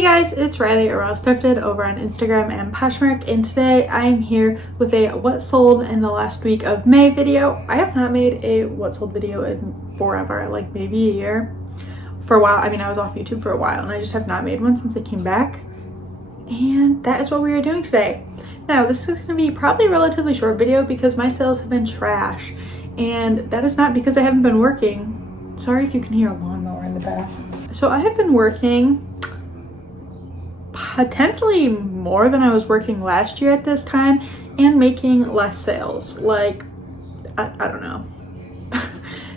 Hey guys, it's Riley or Raw Thrifted over on Instagram and Poshmark, and today I'm here with a what sold in the last week of May video. I have not made a what sold video in forever, like maybe a year. For a while, I mean I was off YouTube for a while and I just have not made one since I came back. And that is what we are doing today. Now this is going to be probably a relatively short video because my sales have been trash. And that is not because I haven't been working. Sorry if you can hear a lawnmower in the back. So I have been working potentially more than I was working last year at this time and making less sales. Like, I don't know.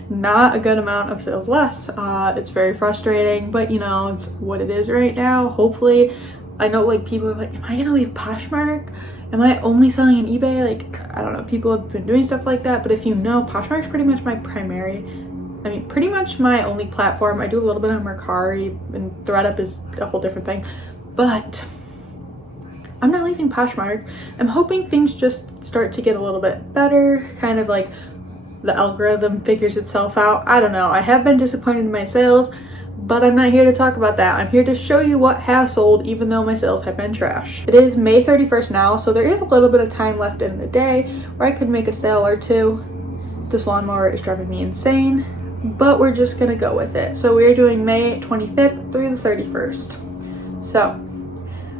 Not a good amount of sales less. It's very frustrating, but you know, it's what it is right now. Hopefully, I know like people are like, am I gonna leave Poshmark? Am I only selling on eBay? Like, I don't know, people have been doing stuff like that, but if you know, Poshmark is pretty much my pretty much my only platform. I do a little bit on Mercari, and ThredUp is a whole different thing. But I'm not leaving Poshmark. I'm hoping things just start to get a little bit better, kind of like the algorithm figures itself out. I don't know. I have been disappointed in my sales, but I'm not here to talk about that. I'm here to show you what has sold, even though my sales have been trash. It is May 31st now, so there is a little bit of time left in the day where I could make a sale or two. This lawnmower is driving me insane, but we're just gonna go with it. So we're doing May 25th through the 31st. So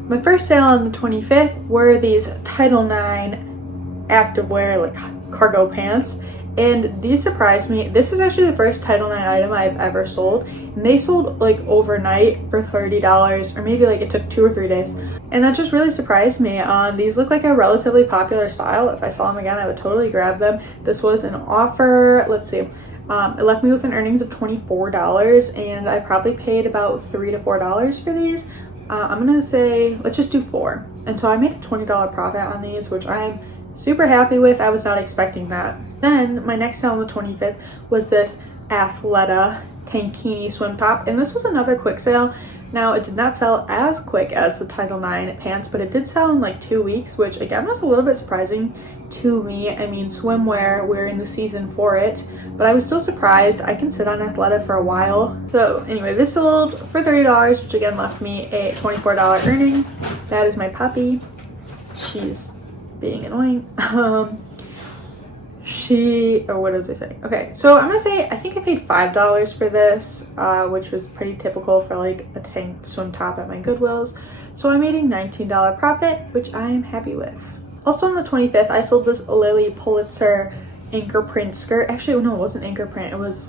my first sale on the 25th were these Title IX activewear, like cargo pants, and these surprised me. This is actually the first Title IX item I've ever sold, and they sold like overnight for $30, or maybe like it took 2 or 3 days, and that just really surprised me. These look like a relatively popular style. If I saw them again, I would totally grab them. This was an offer. Let's see. It left me with an earnings of $24, and I probably paid about $3 to $4 for these. I'm gonna say, let's just do 4. And so I made a $20 profit on these, which I'm super happy with. I was not expecting that. Then my next sale on the 25th was this Athleta Tankini swim top. And this was another quick sale. Now it did not sell as quick as the Title IX pants, but it did sell in like 2 weeks, which again was a little bit surprising to me. I mean, swimwear, we're in the season for it, but I was still surprised. I can sit on Athleta for a while. So anyway, this sold for $30, which again left me a $24 earning. That is my puppy. She's being annoying. What was I saying? Okay, so I'm gonna say I think I paid $5 for this, which was pretty typical for like a tank swim top at my Goodwills. So I made a $19 profit, which I am happy with. Also on the 25th, I sold this Lilly Pulitzer anchor print skirt. Actually, no, it wasn't anchor print. It was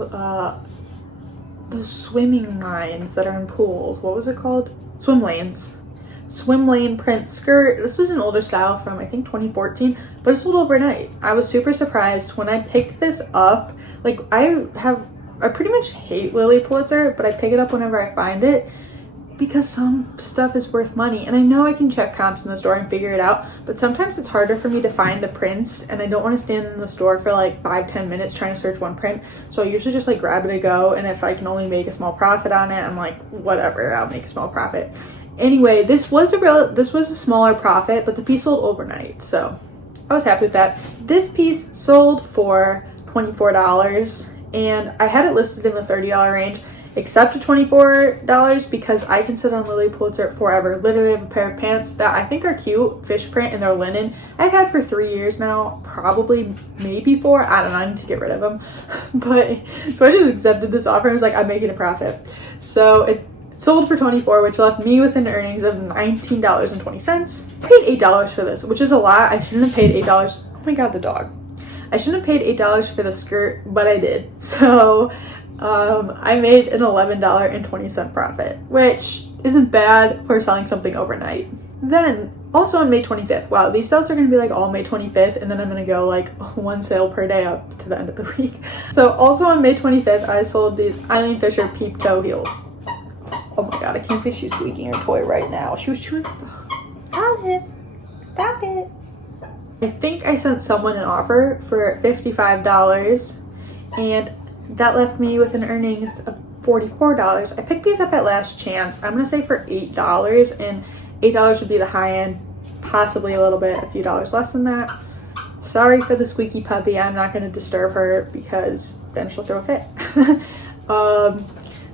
those swimming lines that are in pools. What was it called? Swim lanes. Swim lane print skirt. This was an older style from I think 2014, but it sold overnight. I was super surprised when I picked this up. Like I pretty much hate Lilly Pulitzer, but I pick it up whenever I find it because some stuff is worth money. And I know I can check comps in the store and figure it out, but sometimes it's harder for me to find the prints, and I don't want to stand in the store for like 5-10 minutes trying to search one print. So I usually just like grab it and go, and if I can only make a small profit on it, I'm like, whatever, I'll make a small profit. Anyway, this was a smaller profit, but the piece sold overnight, so I was happy with that. This piece sold for $24, and I had it listed in the $30 range, except at $24 because I can sit on Lilly Pulitzer forever. Literally, I have a pair of pants that I think are cute, fish print, and they're linen. I've had for 3 years now, probably maybe 4. I don't know, I need to get rid of them. But so I just accepted this offer and was like, I'm making a profit. So it sold for $24, which left me with an earnings of $19.20. I paid $8 for this, which is a lot. I shouldn't have paid $8. Oh my god, the dog. I shouldn't have paid $8 for the skirt, but I did. So I made an $11.20 profit, which isn't bad for selling something overnight. Then also on May 25th, wow, these sales are going to be like all May 25th, and then I'm going to go like one sale per day up to the end of the week. So also on May 25th, I sold these Eileen Fisher peep toe heels. Oh my god, I can't believe she's squeaking her toy right now. She was chewing. Olive, stop it. I think I sent someone an offer for $55, and that left me with an earnings of $44. I picked these up at last chance. I'm gonna say for $8, and $8 would be the high end, possibly a little bit, a few dollars less than that. Sorry for the squeaky puppy. I'm not gonna disturb her because then she'll throw a fit.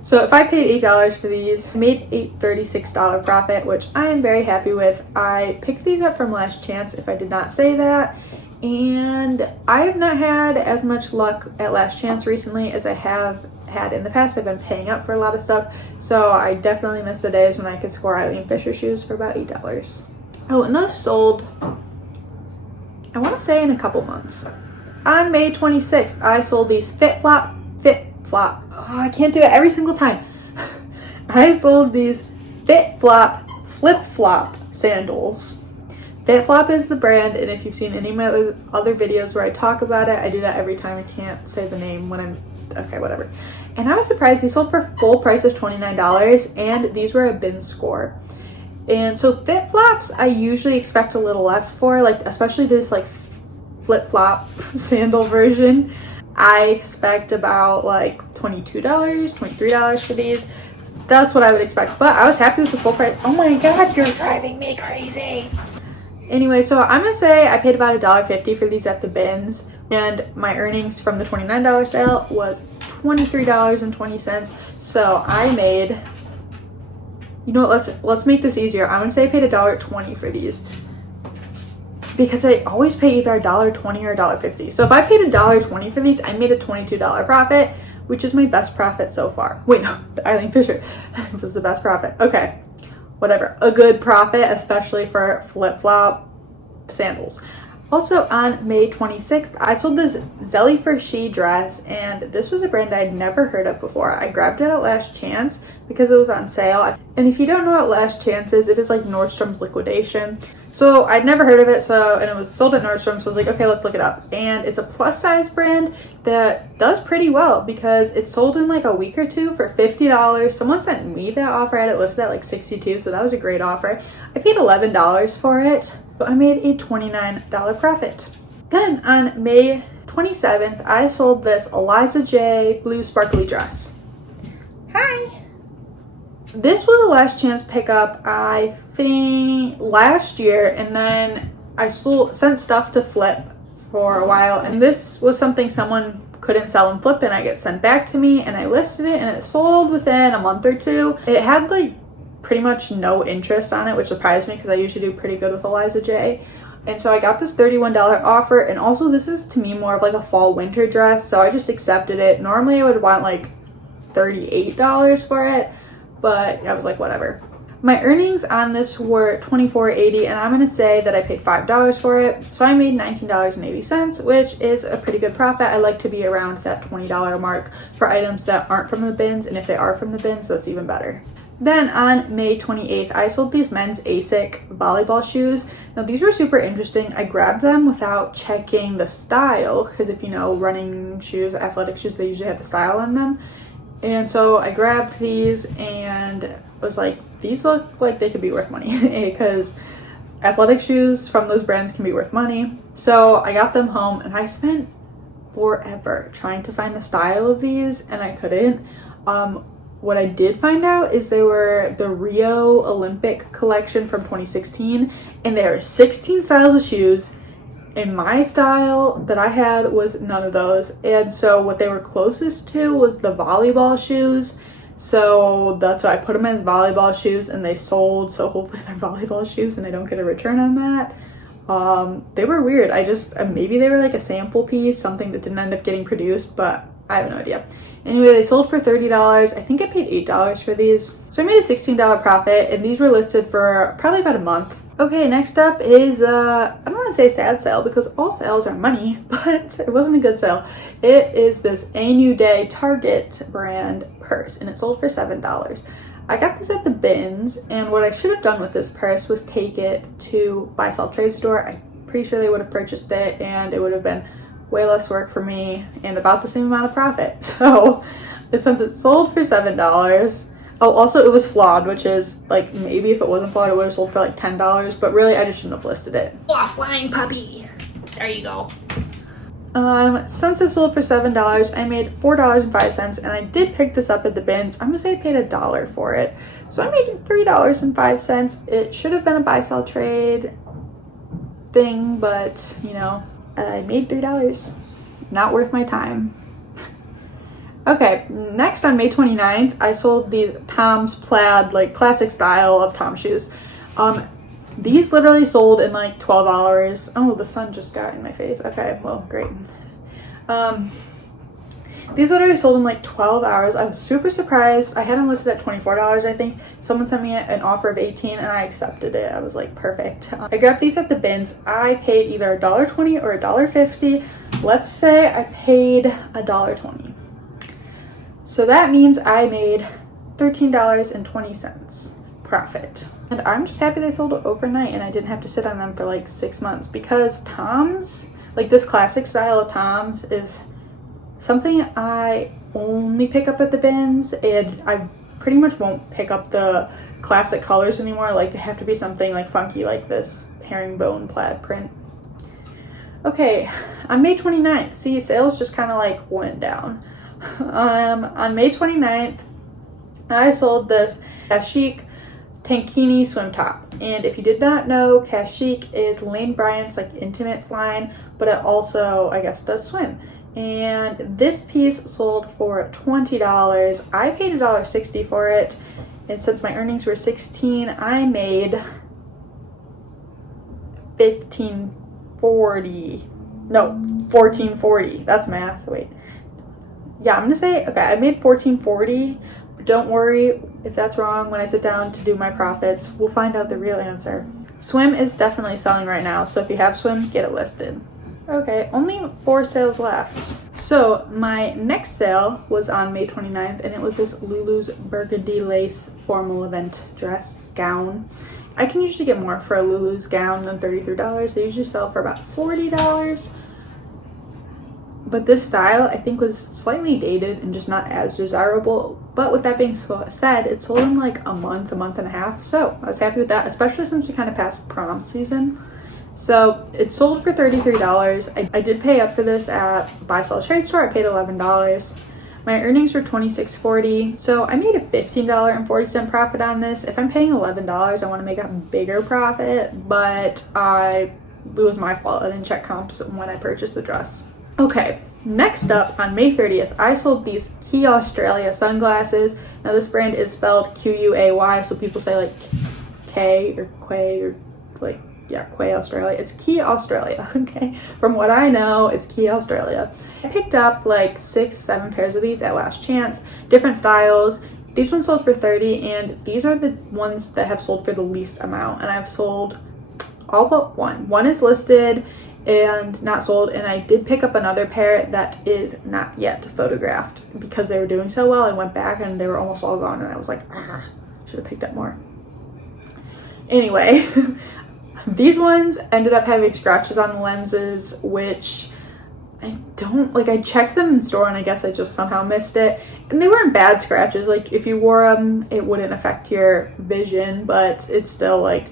So if I paid $8 for these, I made a $36 profit, which I am very happy with. I picked these up from Last Chance, if I did not say that. And I have not had as much luck at Last Chance recently as I have had in the past. I've been paying up for a lot of stuff, so I definitely miss the days when I could score Eileen Fisher shoes for about $8. Oh, and those sold, I want to say, in a couple months. On May 26th, I sold these FitFlop. Oh, I can't do it every single time. I sold these FitFlop flip-flop sandals. FitFlop is the brand, and if you've seen any of my other videos where I talk about it, I do that every time. I can't say the name when I'm, okay, whatever. And I was surprised. These sold for full price of $29, and these were a bin score. And so FitFlops, I usually expect a little less for, like, especially this, like, flip-flop sandal version. I expect about, like, $22, $23 for these. That's what I would expect, but I was happy with the full price. Oh my god, you're driving me crazy. Anyway, so I'm gonna say I paid about $1.50 for these at the bins, and my earnings from the $29 sale was $23.20. So I made, you know what, let's make this easier. I'm gonna say I paid $1.20 for these, because I always pay either $1.20 or $1.50. So if I paid $1.20 for these, I made a $22 profit, which is my best profit so far. Wait, no, the Eileen Fisher was the best profit. Okay. Whatever, a good profit, especially for flip-flop sandals. Also on May 26th, I sold this Eliza J Dress, and this was a brand I'd never heard of before. I grabbed it at Last Chance because it was on sale. And if you don't know what Last Chance is, it is like Nordstrom's liquidation. So I'd never heard of it, and it was sold at Nordstrom, so I was like, okay, let's look it up. And it's a plus size brand that does pretty well because it sold in like a week or two for $50. Someone sent me that offer. I had it listed at like $62, so that was a great offer. I paid $11 for it, so I made a $29 profit. Then on May 27th, I sold this Eliza J blue sparkly dress. Hi. This was a Last Chance pickup, I think, last year, and then I sent stuff to Flip for a while, and this was something someone couldn't sell and Flip, and I get sent back to me, and I listed it, and it sold within a month or two. It had like pretty much no interest on it, which surprised me because I usually do pretty good with Eliza J. And so I got this $31 offer, and also this is to me more of like a fall winter dress, so I just accepted it. Normally I would want like $38 for it, but I was like, whatever. My earnings on this were $24.80, and I'm gonna say that I paid $5 for it. So I made $19.80, which is a pretty good profit. I like to be around that $20 mark for items that aren't from the bins, and if they are from the bins, that's even better. Then on May 28th, I sold these men's Asic volleyball shoes. Now these were super interesting. I grabbed them without checking the style, because if you know running shoes, athletic shoes, they usually have the style on them. And so I grabbed these and was like, these look like they could be worth money because athletic shoes from those brands can be worth money. So I got them home and I spent forever trying to find the style of these, and I couldn't. What I did find out is they were the Rio Olympic collection from 2016, and there are 16 styles of shoes. And my style that I had was none of those. And so what they were closest to was the volleyball shoes. So that's why I put them as volleyball shoes, and they sold. So hopefully they're volleyball shoes and I don't get a return on that. They were weird. Maybe they were like a sample piece, something that didn't end up getting produced, but I have no idea. Anyway, they sold for $30. I think I paid $8 for these. So I made a $16 profit, and these were listed for probably about a month. Okay, next up is, I don't want to say sad sale because all sales are money, but it wasn't a good sale. It is this A New Day Target brand purse, and it sold for $7. I got this at the bins, and what I should have done with this purse was take it to Buy Sell Trade store. I'm pretty sure they would have purchased it, and it would have been way less work for me and about the same amount of profit. So since it sold for $7, oh, also it was flawed, which is like, maybe if it wasn't flawed, it would have sold for like $10, but really I just shouldn't have listed it. Oh, flying puppy. There you go. Since it sold for $7, I made $4.05, and I did pick this up at the bins. I'm gonna say I paid $1 for it. So I made $3.05. It should have been a buy sell trade thing, but you know, I made $3. Not worth my time. Okay, next on May 29th, I sold these Tom's plaid, like classic style of Tom shoes. These literally sold in like 12 hours. Oh, the sun just got in my face. Okay, well, great. These literally sold in like 12 hours. I was super surprised. I had them listed at $24, I think. Someone sent me an offer of $18 and I accepted it. I was like, perfect. I grabbed these at the bins. I paid either $1.20 or $1.50. Let's say I paid $1.20. So that means I made $13.20 profit. And I'm just happy they sold overnight and I didn't have to sit on them for like 6 months, because Tom's, like this classic style of Tom's, is something I only pick up at the bins, and I pretty much won't pick up the classic colors anymore. Like they have to be something like funky like this herringbone plaid print. Okay, on May 29th, see, sales just kind of like went down. On May 29th, I sold this Asic Tankini swim top. And if you did not know, Asic is Lane Bryant's like intimates line, but it also, I guess, does swim. And this piece sold for $20. I paid $1.60 for it. And since my earnings were $16, I made $14.40. That's math. Wait. Yeah, I'm gonna say, okay, I made $14.40. But don't worry if that's wrong. When I sit down to do my profits, we'll find out the real answer. Swim is definitely selling right now, so if you have swim, get it listed. Okay, only 4 sales left. So my next sale was on May 29th, and it was this Lulu's burgundy lace formal event dress gown. I can usually get more for a Lulu's gown than $33. They usually sell for about $40. But this style, I think, was slightly dated and just not as desirable. But with that being said, it sold in like a month and a half. So I was happy with that, especially since we kind of passed prom season. So it sold for $33. I did pay up for this at Buy Sell Trade Store. I paid $11. My earnings were $26.40. So I made a $15.40 profit on this. If I'm paying $11, I want to make a bigger profit, but it was my fault. I didn't check comps when I purchased the dress. Okay, next up on May 30th, I sold these Key Australia sunglasses. Now this brand is spelled Q-U-A-Y, so people say like K or Quay or like, yeah, Quay Australia. It's Key Australia, okay? From what I know, it's Key Australia. I picked up like 6-7 pairs of these at last chance, different styles. These ones sold for $30, and these are the ones that have sold for the least amount, and I've sold all but one. One is listed and not sold, and I did pick up another pair that is not yet photographed because they were doing so well. I went back and they were almost all gone, and I was like, should have picked up more. Anyway, these ones ended up having scratches on the lenses, which I don't like. I checked them in store and I guess I just somehow missed it, and they weren't bad scratches. Like if you wore them, it wouldn't affect your vision, but it's still like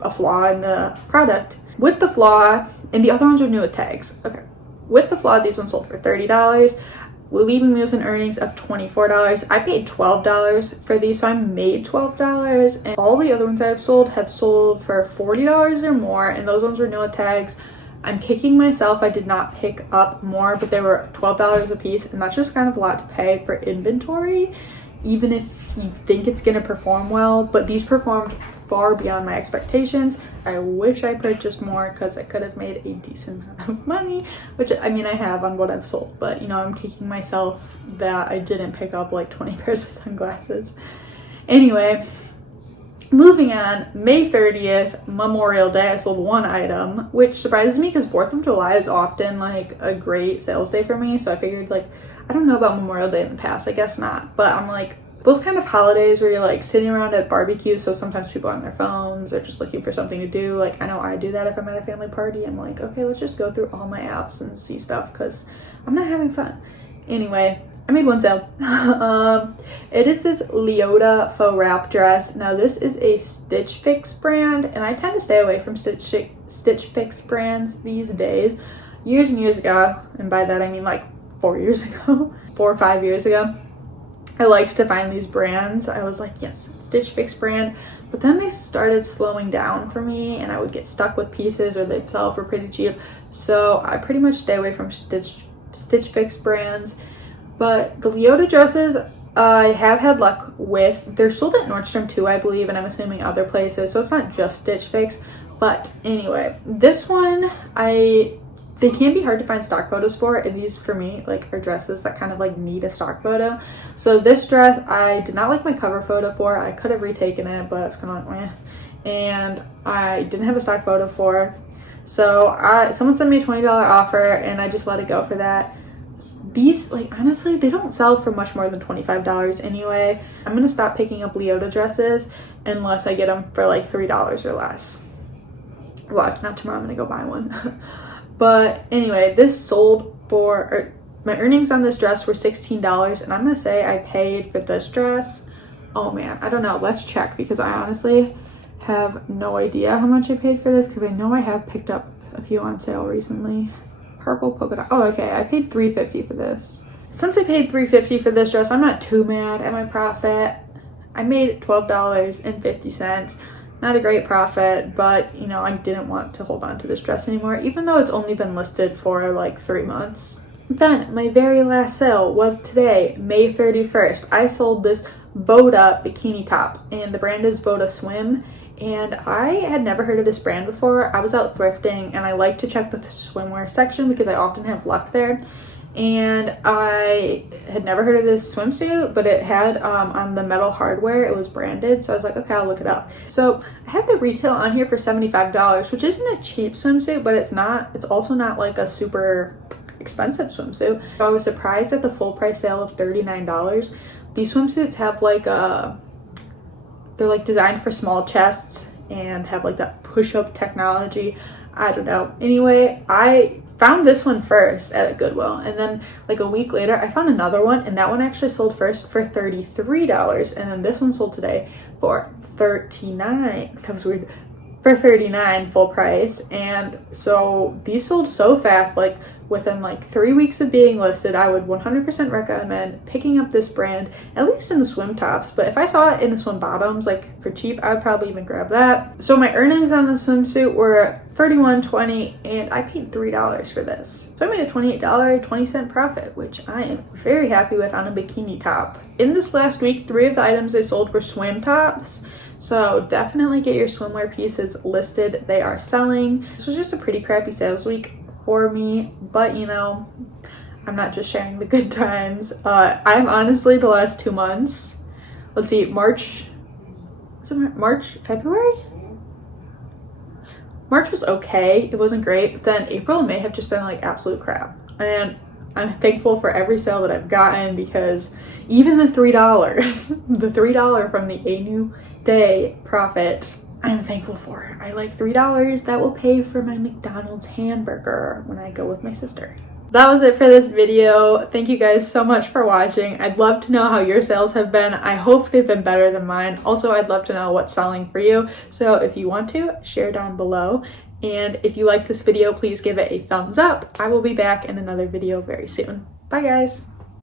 a flaw in the product. With the flaw, and the other ones are new with tags. Okay. With the flaw, these ones sold for $30, leaving me with an earnings of $24. I paid $12 for these, so I made $12. And all the other ones I've sold have sold for $40 or more, and those ones were new with tags. I'm kicking myself. I did not pick up more, but they were $12 a piece, and that's just kind of a lot to pay for inventory, even if you think it's going to perform well. But these performed far beyond my expectations. I wish I purchased more because I could have made a decent amount of money, which I mean I have on what I've sold, but you know, I'm kicking myself that I didn't pick up like 20 pairs of sunglasses. Anyway, moving on, May 30th, Memorial Day, I sold one item, which surprises me because 4th of July is often like a great sales day for me. So I figured, like, I don't know about Memorial Day in the past, I guess not, but I'm like, both kind of holidays where you're like sitting around at barbecues, so sometimes people are on their phones or just looking for something to do. Like I know I do that if I'm at a family party. I'm like, okay, let's just go through all my apps and see stuff because I'm not having fun. Anyway, I made one sale. It is this Leota faux wrap dress. Now this is a Stitch Fix brand, and I tend to stay away from Stitch Fix brands these days. Years and years ago, and by that I mean like 4 years ago, 4 or 5 years ago, I liked to find these brands. I was like, yes, Stitch Fix brand. But then they started slowing down for me, and I would get stuck with pieces or they'd sell for pretty cheap. So I pretty much stay away from Stitch Fix brands. But the Leota dresses I have had luck with. They're sold at Nordstrom too, I believe, and I'm assuming other places, so it's not just Stitch Fix. But anyway, this one, they can be hard to find stock photos for, and these for me like are dresses that kind of like need a stock photo. So this dress I did not like my cover photo for. I could have retaken it, but it's kind of like meh. And I didn't have a stock photo for, so someone sent me a $20 offer and I just let it go for that. These, like, honestly, they don't sell for much more than $25 anyway. I'm gonna stop picking up Leota dresses unless I get them for like $3 or less. Well, not tomorrow, I'm gonna go buy one. But anyway, this sold for, or my earnings on this dress were $16, and I'm gonna say I paid for this dress, oh man, I don't know, let's check, because I honestly have no idea how much I paid for this, because I know I have picked up a few on sale recently. Purple polka dot, oh okay, I paid $3.50 for this. Since I paid $3.50 for this dress, I'm not too mad at my profit. I made $12.50. Not a great profit, but you know, I didn't want to hold on to this dress anymore, even though it's only been listed for like 3 months. Then my very last sale was today, May 31st. I sold this Voda bikini top, and the brand is Voda Swim, and I had never heard of this brand before. I was out thrifting and I like to check the swimwear section because I often have luck there. And I had never heard of this swimsuit, but it had on the metal hardware, it was branded, so I was like, okay, I'll look it up. So I have the retail on here for $75, which isn't a cheap swimsuit, but it's also not like a super expensive swimsuit. So I was surprised at the full price sale of $39. These swimsuits have like they're like designed for small chests and have like that push-up technology. I don't know. Anyway, I found this one first at a Goodwill, and then like a week later I found another one, and that one actually sold first for $33, and then this one sold today for $39. That was weird. For $39 full price. And so these sold so fast, like within like 3 weeks of being listed. I would 100% recommend picking up this brand, at least in the swim tops, but if I saw it in the swim bottoms like for cheap, I would probably even grab that. So my earnings on the swimsuit were $31.20, and I paid $3 for this, so I made a $28.20 profit, which I am very happy with on a bikini top. In this last week, 3 of the items they sold were swim tops. So definitely get your swimwear pieces listed. They are selling. This was just a pretty crappy sales week for me, but you know, I'm not just sharing the good times. I'm honestly the last 2 months, let's see, February? March was okay. It wasn't great, but then April and May have just been like absolute crap. And I'm thankful for every sale that I've gotten, because even the $3, the $3 from the A New Day profit, I'm thankful for. I like $3 that will pay for my McDonald's hamburger when I go with my sister. That was it for this video. Thank you guys so much for watching. I'd love to know how your sales have been. I hope they've been better than mine. Also, I'd love to know what's selling for you. So if you want to, share down below. And if you like this video, please give it a thumbs up. I will be back in another video very soon. Bye guys.